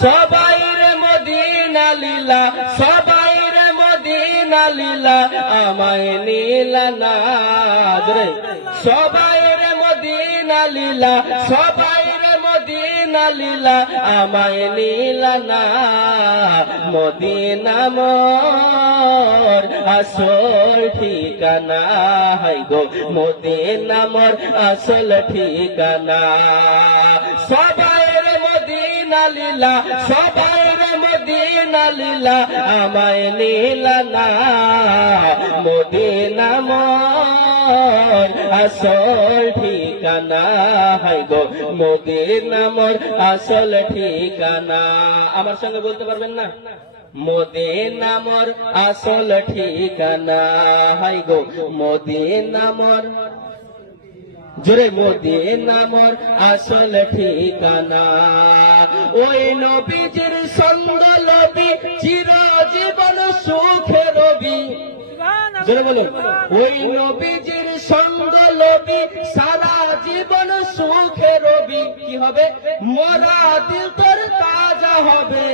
সবাই রে মদিনা লীলা, সবাই রে মদিনা লীলা, আমায় নীলা না। সবাই রে মদিনা লীলা, সবাই রে মদিনা লীলা, আমায় নীলা না। মদিনা মোর আসল ঠিকানা, হাই গো মদিনা মোর আসল ঠিকানা। সবাই রে মদিনা লীলা, সবাই রে মদিনা লীলা, আমায় নীলা না। মদিনা মোর আসল ঠিকানা, হাই গো মদিনা মোর আসল ঠিকানা। আমার সঙ্গে বলতে পারবেন না? মদিনা মোর আসল ঠিকানা, হাই গো মদিনা মোর, জোরে মদিনা মোর আসল ঠিকানা। ওই নবীজির সঙ্গ লবি, চিরজীবন সুখে রবি। জোরে বলুন, ওই নবীজির সঙ্গ লবি, সারা জীবন সুখে রবি। কি হবে? মরা দিল তোর তাজা হবে,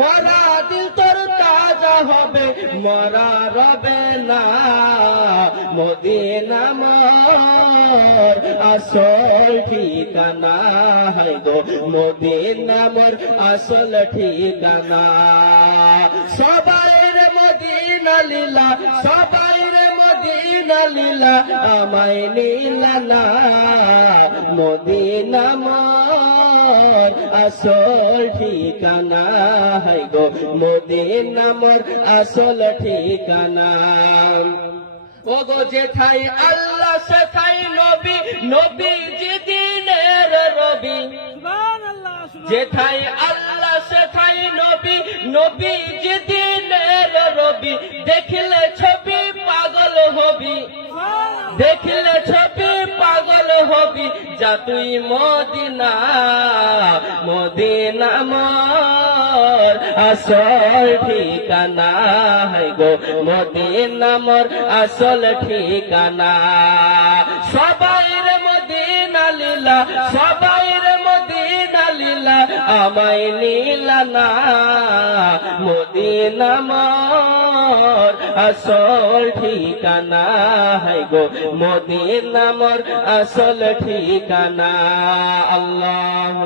মরা দিল তোর তাজা হবে, মরা রবে না। মদিনা মোর আসল ঠিকানা, হাই গো মদিনা মোর আসল ঠিকানা। সবাই রে মদিনা লীলা, সবাই রে মদিনা লীলা, আমায় নীলা না। মদিনা মোর আসল ঠিকানা, হাই গো মদিনা মোর আসল ঠিকানা। ও গো যেথায় আল্লাহ সেথায় নবী, নবীজি দিনের রবি। যেথায় আল্লাহ সেথায় নবী, নবীজি দিনের রবি। দেখলে ছবি পাগল হবি, দেখলে ছবি পাগল হবি, যা তুই মদিনা। মদিনা মোর আসল ঠিকানা, হাই গো মদিনা মোর আসল ঠিকানা। সবাই রে মদিনা লীলা, সবাই রে মদিনা লীলা, আমায় নীলা না। মদিনা মোর আসল ঠিকানা, হাই গো মদিনা মোর আসল ঠিকানা। আল্লাহ।